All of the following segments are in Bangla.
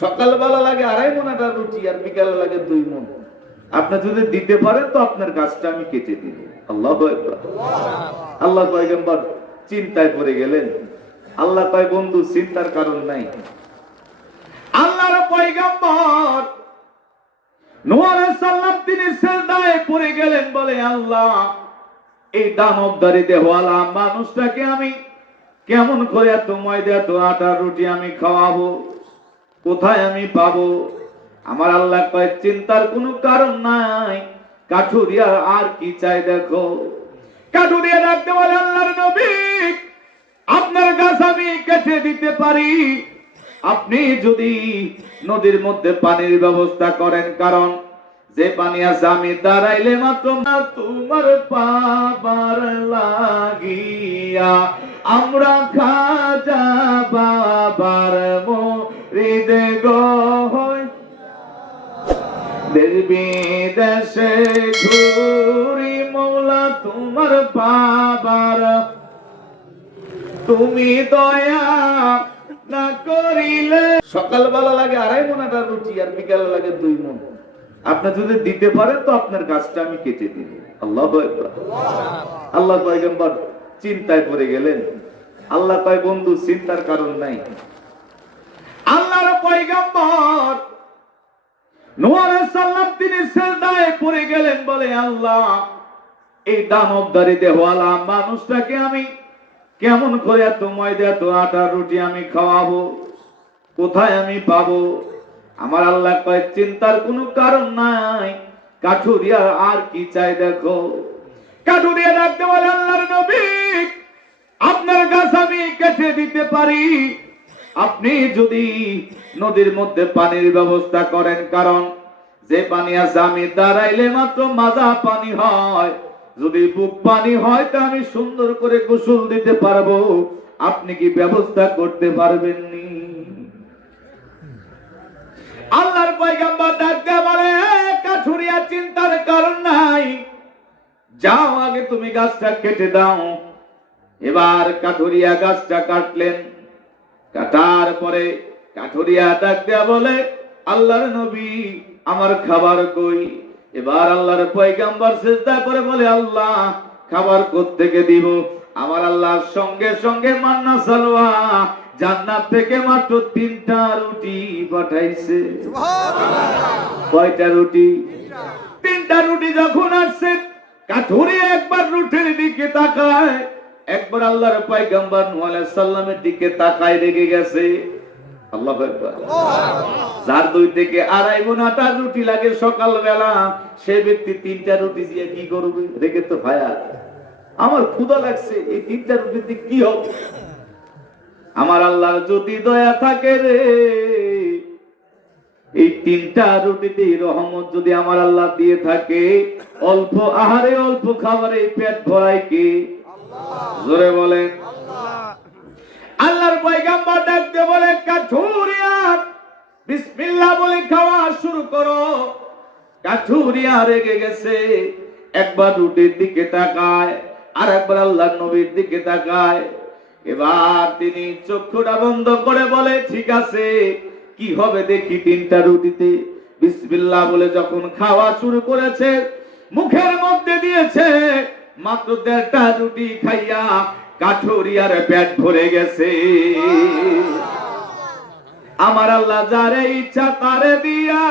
সকালবেলা লাগে আড়াই মন একটা রুটি, আর বিকালে লাগে দুই মন। আপনি যদি দিতে পারেন, তো আপনার গাছটা আমি কেটে দিব। আল্লাহ আল্লাহ পয়গম্বর চিন্তায় পড়ে গেলেন। আল্লাহ কয়, বন্ধু, চিন্তার কারণ নাই। আল্লাহর পয়গম্বর সালাম তিনি পড়ে গেলেন বলে, আল্লাহ, এই দানবদারি দেহওয়ালা মানুষটাকে আমি কেমন করে এত ময়দা, এত আটা, রুটি আমি খাওয়াবো? কোথায় আমি পাবো? আমার আল্লাহ কয়, চিন্তার কোনো কারণ নাই। কাঠুরিয়া আর কি চাই দেখো? কাঠুরিয়া রাখতে বলে, আল্লাহর নবী, আপনার গাছ আমি কেটে দিতে পারি। আপনি যদি নদীর মধ্যে পানির ব্যবস্থা করেন, কারণ যে পানি আছে আমি দাঁড়াইলে মাত্র মা তোমার পাবার লাগিয়া আমরা খাজা বাবার ঘুরি মৌলা তোমার পাবার তুমি দয়া না করিলে। সকালবেলা লাগে আড়াই মন রুটি আর বিকালে লাগে দুই মন আপনি যদি দিতে পারেন তো আপনার গাছটা আমি কেটে দিব। আল্লাহ। আল্লাহ চিন্তায় পড়ে গেলেন। আল্লাহ বন্ধু, চিন্তার কারণ নাই। আল্লাহর পয়গম্বর। সালাম তিনি সেজদায় পড়ে গেলেন বলে, আল্লাহ, এই দানবদারি দেহওয়ালা মানুষটাকে আমি কেমন করে এত ময়দা, এত আটা, রুটি আমি খাওয়াবো? কোথায় আমি পাবো? আমার আল্লাহ কয়, চিন্তার কোনো কারণ নাই। কাঠুরিয়া আর কি চাই দেখো? কাঠুরিয়া রাখতে বলে, আল্লাহর নবী, আপনার গাছ আমি কেটে দিতে পারি। আপনি যদি নদীর মধ্যে পানির ব্যবস্থা করেন কারণ যে পানি আছে আমি দাঁড়াইলে মাত্র মাজা পানি হয়। যদি বুক পানি হয় তা আমি সুন্দর করে গোসল দিতে পারব। আপনি কি ব্যবস্থা করতে পারবেন নি আল্লাহর পয়গাম্বর ডাক দিয়ে বলে "এ, কাঠুরিয়া চিন্তার কারণ নাই। যাও আগে তুমি গাছটা কেটে দাও। এবার কাঠুরিয়া গাছটা কাটলেন। কাটার পরে কাঠুরিয়া ডাক দেয়া বলে আল্লাহর নবী আমার খাবার কই? এবার আল্লাহর পয়গাম্বর চেষ্টা করে বলে আল্লাহ খাবার থেকে দিব? আমার আল্লাহর সঙ্গে সঙ্গে মান্না সালোয়া জান্নাত থেকে মাত্র তিনটা রুটি পাঠাইছে। কয়টা রুটি? তিনটা রুটি যখন আসছে কাঠুরি একবার রুটির দিকে তাকায় একবার আল্লাহর পাইগাম্বার আলাইহিস সালামের দিকে তাকায় রেগে গেছে। আল্লাহ যার দুই থেকে আড়াই আটার রুটি লাগে সকালবেলা। সে ব্যক্তি তিনটা রুটি দিয়ে কি করবে? রেগে তো ভায়া। আমার ক্ষুধা লাগছে এই তিনটা রুটিতে কি হবে? আমার আল্লাহর যদি দয়া থাকে রে এই তিনটা রুটিতে রহমত যদি আমার আল্লাহ দিয়ে থাকে অল্প আহারে অল্প খাবারে পেট ভরাই কে? জোরে বলেন। আল্লাহর পয়গাম্বর ডাকতে বলে কাঠুরিয়া বিসমিল্লাহ বলে খাওয়া শুরু করো। কাঠুরিয়া রেগে গেছে, একবার রুটির দিকে তাকায় আর একবার আল্লাহর নবীর দিকে তাকায়। এবার তিনি চক্ষুটা বন্ধ করে বলে, ঠিক আছে, কি হবে দেখি তিনটা রুটিতে। বিসমিল্লাহ বলে যখন খাওয়া শুরু করেছে, মুখের মধ্যে দিয়েছে মাত্র দেড়টা রুটি খাইয়া কাঠুরিয়ার পেট ভরে গেছে। আমার আল্লাহ যারে ইচ্ছা তারে দিয়া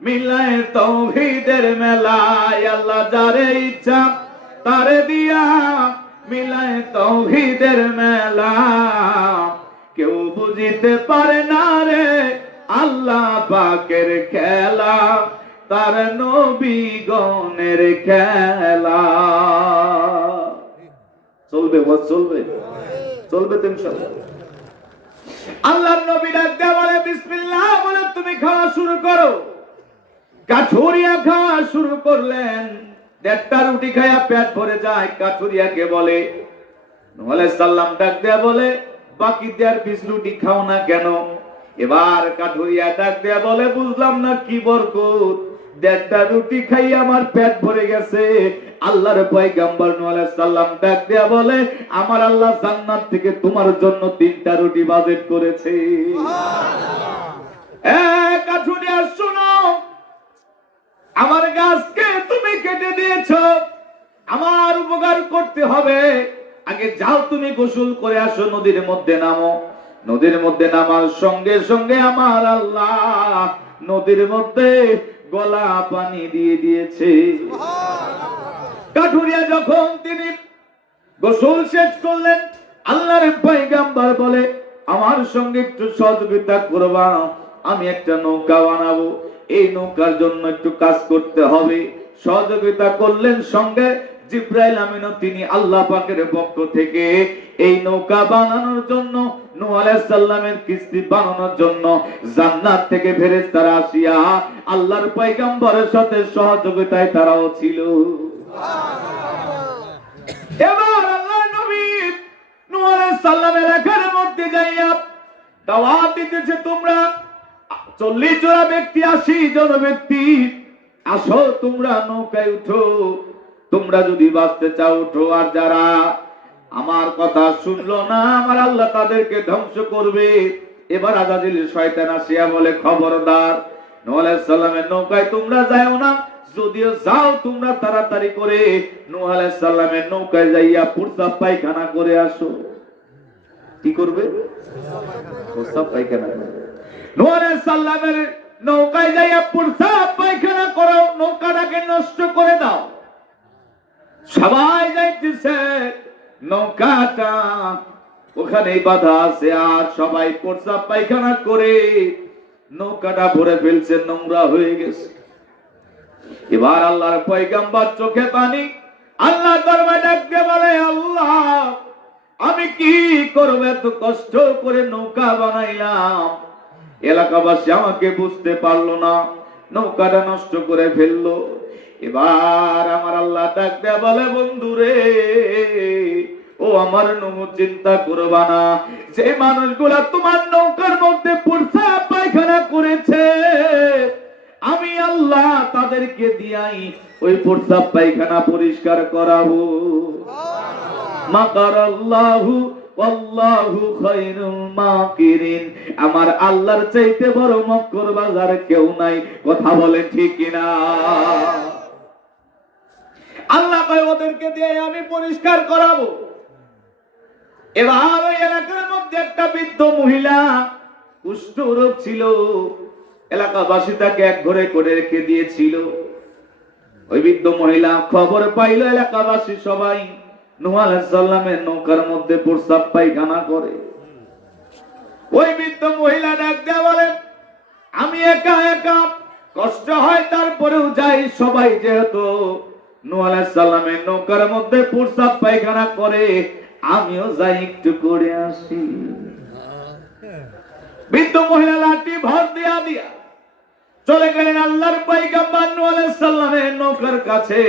মিলায় তৌহিদের মেলায় আল্লাহ যারে ইচ্ছা তারে দিয়া মিলায় তৌহিদের মেলা। কেউ বুঝিতে পারে না রে আল্লাহ পাকের খেলা। তার নবী গণের খেলা। চলবে ওয়াজ চলবে। চলবে তো ইনশাআল্লাহ। আল্লাহর নবী ডাক বলে, বিসমিল্লাহ বলে, তুমি খাওয়া শুরু করো। কাঠুরিয়া খাওয়া শুরু করলেন। দেড়টা রুটি খাইয়া পেট ভরে যায়, কাঠুরিয়াকে বলে। নূহ সাল্লাম ডাক দেয়া বলে বাকি দেয়ার বিশ রুটি খাও না কেন? এবার কাঠুরিয়া ডাক দেয়া বলে, বুঝলাম না কি বরকত। দেড়টা রুটি খাই আমার পেট ভরে গেছে। আল্লাহর পয়গাম্বর আলাইহিস সাল্লাম ডাক দেয়া বলে আমার আল্লাহ জান্নাত থেকে তোমার জন্য তিনটা রুটি বাজেট করেছে। আমার গাছকে তুমি কেটে দিয়েছ। আমার উপকার করতে হবে। আগে যাও তুমি গোসল করে আসো নদীর মধ্যে নামো। নদীর মধ্যে নামার সঙ্গে সঙ্গে আমার আল্লাহ নদীর মধ্যে গলা পানি দিয়ে দিয়েছে। কাঠুরিয়া যখন তিনি গোসল শেষ করলেন, আল্লাহর পাইগাম্বার বলে, আমার সঙ্গে একটু সহযোগিতা করবা, আমি একটা নৌকা বানাবো। এই নৌকার জন্য একটু কাজ করতে হবে। সহযোগিতা করলেন সঙ্গে জিব্রাইল আমিনও তিনি আল্লাহ পাকের পক্ষ থেকে এই নৌকা বানানোর জন্য, নূহ আলাইহিস সালামের কিস্তি বানানোর জন্য জান্নাত থেকে ফেরেশতারা আসিয়া আল্লাহর পয়গাম্বরের সাথে সহযোগিতায় তারাও ছিল। এবার আল্লাহ নবী নূহ মধ্যে যাইয়া দাওয়াত দিতেছে তোমরা। চল্লিশ জোড়া ব্যক্তি, আশি জন ব্যক্তি, আসো তোমরা নৌকায় উঠো। তোমরা যদি বাঁচতে চাও উঠো আর যারা আমার কথা শুনলো না, আমার আল্লাহ তাদেরকে ধ্বংস করবে। এবার আজাদিল শয়তান আসিয়া বলে, খবরদার আলাইহিস নৌকায় তোমরা যাও না। যদিও যাও, তোমরা তাড়াতাড়ি করে সালামের নৌকায় যাইয়া প্রস্তাব পায়খানা করে আসো। কি করবে? প্রস্তাব পায়খানা নৌকায় যাইয়া প্রস্তাব পায়খানা করো নৌকাটাকে নষ্ট করে দাও। সবাই যাইতেছে, নৌকাটা ওখানে বাধা আছে, আর সবাই প্রস্তাব পায়খানা করে নৌকাটা ভরে ফেলছে, নোংরা হয়ে গেছে। এবার আল্লাহর পয়গাম্বার চোখে পানি আল্লাহ দরবারে ডাকতে বলে, আল্লাহ, আমি কি করব? এত কষ্ট করে নৌকা বানাইলাম। এলাকাবাসী আমাকে বুঝতে পারল না। নৌকাটা নষ্ট করে ফেলল। এবার আমার আল্লাহ ডাক দেয়া বলে বন্ধুরে ও আমার নমু চিন্তা করবা না। যে মানুষগুলা তোমার নৌকার মধ্যে প্রস্রাব পায়খানা করেছে আমি আল্লাহ তাদেরকে দিয়াই ওই প্রস্রাব পায়খানা পরিষ্কার করাবো। মাকার আল্লাহু আমার আল্লাহর চাইতে বড় মক্কর বাজার কেউ নাই। কথা বলে ঠিক কিনা? আল্লাহ কয়, ওদেরকে দিয়ে আমি পরিষ্কার করাবো। এবার ওই এলাকার মধ্যে একটা বৃদ্ধ মহিলা, কুষ্ঠ রোগ ছিল। এলাকাবাসী তাকে এক ঘরে করে রেখে দিয়েছিল। ওই বৃদ্ধ মহিলা খবর পাইল এলাকাবাসী সবাই। নৌকার মধ্যে প্রস্তাব পায়খানা করে। ওই বৃদ্ধ মহিলা ডাক দেয়া বলে, আমি একা একা, কষ্ট হয় তারপরেও যাই সবাই যেহেতু নৌকার মধ্যে প্রস্তাব পায়খানা করে, আমিও যাই একটু করে আসি। বৃদ্ধ মহিলা লাঠি ভর দিয়া দিয়া চলে গেলেন আল্লাহর আলাইহিস সালামের নৌকার কাছে।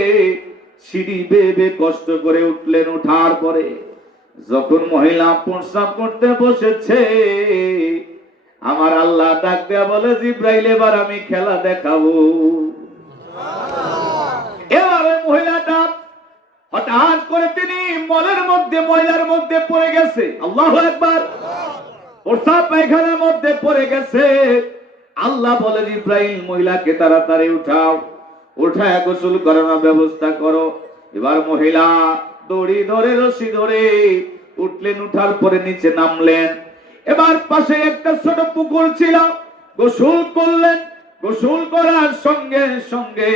সিঁড়ি বেয়ে কষ্ট করে উঠলেন ওঠার পরে যখন মহিলা প্রস্রাব করতে বসেছে, আমার আল্লাহ ডাক দেয়া বলে, জিব্রাইল, এবার আমি খেলা দেখাবো। এবার মহিলাটা হঠাৎ করে তিনি মলের মধ্যে, ময়লার মধ্যে পড়ে গেছে। আল্লাহ একবার প্রস্রাব পায়খানার মধ্যে পড়ে গেছে। আল্লাহ বলে ইব্রাহিম মহিলাকে তাড়াতাড়ি উঠাও। উঠায় গোসল করানোর ব্যবস্থা করো। এবার মহিলা দড়ি ধরে, রশি ধরে উঠলেন, উঠার পরে নিচে নামলেন। এবার পাশে একটা ছোট পুকুর ছিল। গোসল করলেন। গোসল করার সঙ্গে সঙ্গে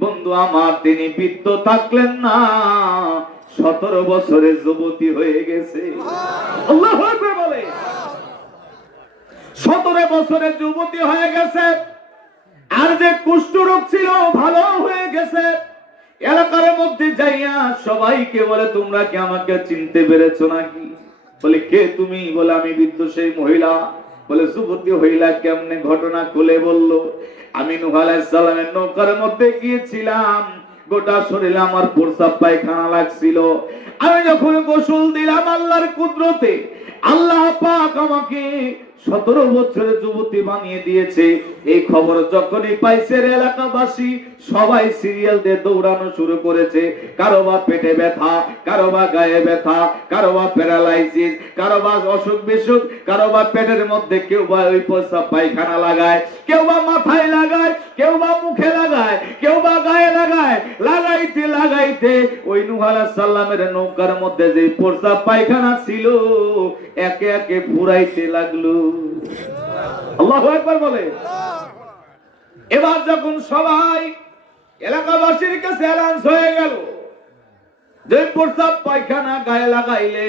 বন্ধু আমার, তিনি বৃদ্ধ থাকলেন না। সতেরো বছরের যুবতী হয়ে গেছে। বলে। সতেরো বছরের যুবতী হয়ে গেছে। আর যে কুষ্ঠ রোগ ছিল, ভালো হয়ে গেছে। এলাকার মধ্যে যাইয়া সবাইকে বলে, তোমরা কি আমাকে চিনতে পেরেছ নাকি? বলে, কে তুমি? বলে, আমি বৃদ্ধ সেই মহিলা। বলে, যুবতী হইলা কেমনে ঘটনা খুলে বলল? আমি নুহ নৌকার মধ্যে গিয়েছিলাম। গোটা শরীরে আমার প্রস্রাব পায়খানা লাগছিল। আমি যখন গোসল দিলাম আল্লাহর কুদরতে, আল্লাহ পাক আমাকে সতেরো বছরের যুবতী বানিয়ে দিয়েছে। এই খবর যখনই পাইছে এলাকাবাসী, সবাই সিরিয়াল দিয়ে দৌড়ানো শুরু করেছে। কারও বা পেটে ব্যথা, কারও বা গায়ে ব্যথা, কারও বা প্যারালাইসিস কারও বা অসুখ বিসুখ, কারও বা পেটের মধ্যে কেউ বা ওই প্রস্তাব পায়খানা লাগায়, কেউ বা মাথায় লাগায়, কেউ বা মুখে লাগায়, কেউ বা গায়ে লাগায়, লাগাইতে লাগাইতে ওই নূহ সাল্লামের নৌকার মধ্যে যে প্রস্তাব পায়খানা ছিল, একে একে ফুরাইতে লাগল। আল্লাহু একবার বলে। এবার যখন সবাই এলাকাবাসীর কাছে অ্যালাউন্স হয়ে গেল যে প্রস্তাব পায়খানা গায়ে লাগাইলে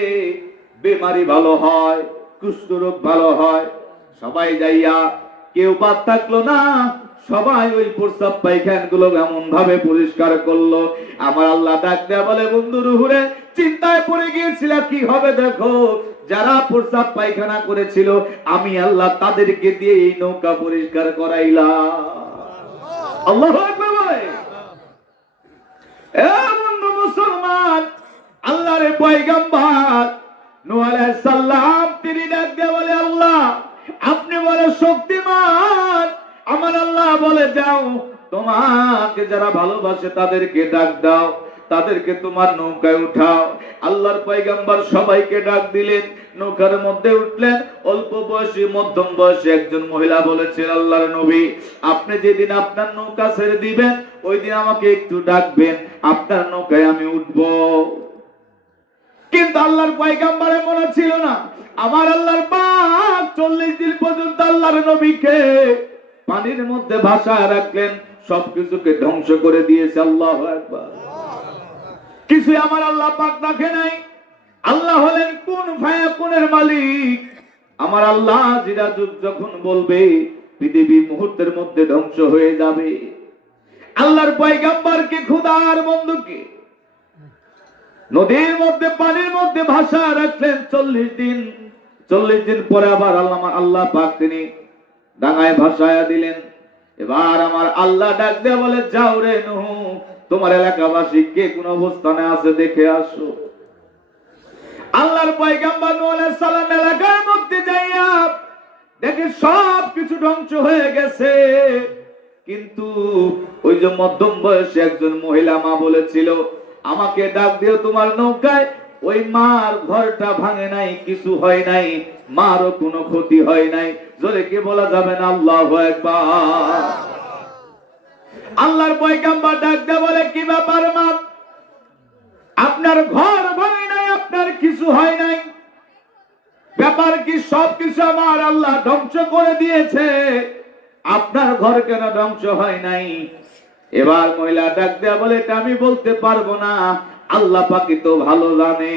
বেমারি ভালো হয়, কুষ্ঠরোগ ভালো হয়, সবাই যাইয়া কেউ বাদ থাকল না, সবাই ওই প্রস্তাব পায়খানগুলো এমন ভাবে পরিষ্কার করল। আমার আল্লাহ ডাক দেয়া বলে, বন্ধু রুহুরে, চিন্তায় পড়ে গিয়েছিল, কি হবে দেখো? যারা প্রস্তাব পায়খানা করেছিল, আমি আল্লাহ তাদেরকে দিয়ে এই নৌকা পরিষ্কার করাইলাম। আল্লাহ মুসলমান পয়গাম্বার বলে, আল্লাহ, আপনি বলে শক্তিমান। আমার আল্লাহ বলে, যাও, তোমাকে যারা ভালোবাসে তাদেরকে ডাক দাও। তাদেরকে তোমার নৌকায় উঠাও। আল্লাহর পয়গাম্বার সবাইকে ডাক দিলেন। নৌকার মধ্যে উঠলেন। অল্প বয়সী, মধ্যম বয়সী একজন মহিলা বলেছে, আল্লাহর নবী, আপনি যেদিন আপনার নৌকা ছেড়ে দিবেন, ওই দিন আমাকে একটু ডাকবেন। আপনার নৌকায় আমি উঠবো। কিন্তু আল্লাহর পয়গাম্বারে মনে ছিল না। আমার আল্লাহর পাক চল্লিশ দিন পর্যন্ত আল্লাহর নবীকে পানির মধ্যে ভাষায় রাখলেন। সবকিছুকে ধ্বংস করে দিয়েছে। আল্লাহ একবার কিছুই আমার আল্লাহ পাক রাখে নাই। আল্লাহ হলেন কোন ভায়া কোনের মালিক? আমার আল্লাহ জিরা যুগ যখন বলবে, পৃথিবী মুহূর্তের মধ্যে ধ্বংস হয়ে যাবে। আল্লাহর পয়গাম্বারকে খুদার বন্ধুকে, নদীর মধ্যে, পানির মধ্যে ভাষা রাখলেন চল্লিশ দিন। চল্লিশ দিন পরে আবার আল্লাহ আল্লাহ পাক তিনি ডাঙায় ভাষায়া দিলেন। এবার আমার আল্লাহ ডাক দিয়ে বলে, যাও রে নুহু তোমার এলাকাবাসী কে কোন অবস্থানে আছে দেখে আসো। আল্লাহর পয়গাম্বর নূহ আলাইহিস সালাম এলাকার মধ্যে যাইয়া দেখে সব কিছু ধ্বংস হয়ে গেছে। কিন্তু ওই যে মধ্যম বয়সে একজন মহিলা মা বলেছিল, আমাকে ডাক দিও তোমার নৌকায়, ওই মার ঘরটা ভাঙে নাই, কিছু হয় নাই, মারও কোনো ক্ষতি হয় নাই। জোরে কি বলা যাবে না? আল্লাহ একবার আল্লাহর পয়গাম্বর ডাক দিয়ে বলে, কি ব্যাপার মা? আপনার ঘর ভাঙে নাই, আপনার কিছু হয় নাই। ব্যাপার কি সব কিছু আমার আল্লাহ ধ্বংস করে দিয়েছে। আপনার ঘর কেন ধ্বংস হয় নাই? এবার মহিলা ডাক দেয়া বলে, এটা আমি বলতে পারব না। আল্লাহ পাকি তো ভালো জানে।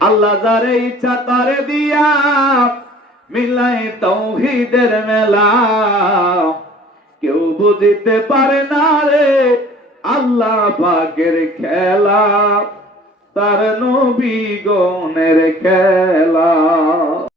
আল্লাহ যারে ইচ্ছা তারে দিয়া মিলাই তৌহিদের মেলা। বুঝিতে পারে না রে। আল্লাহ পাকের খেলা তার নবী গণের খেলা।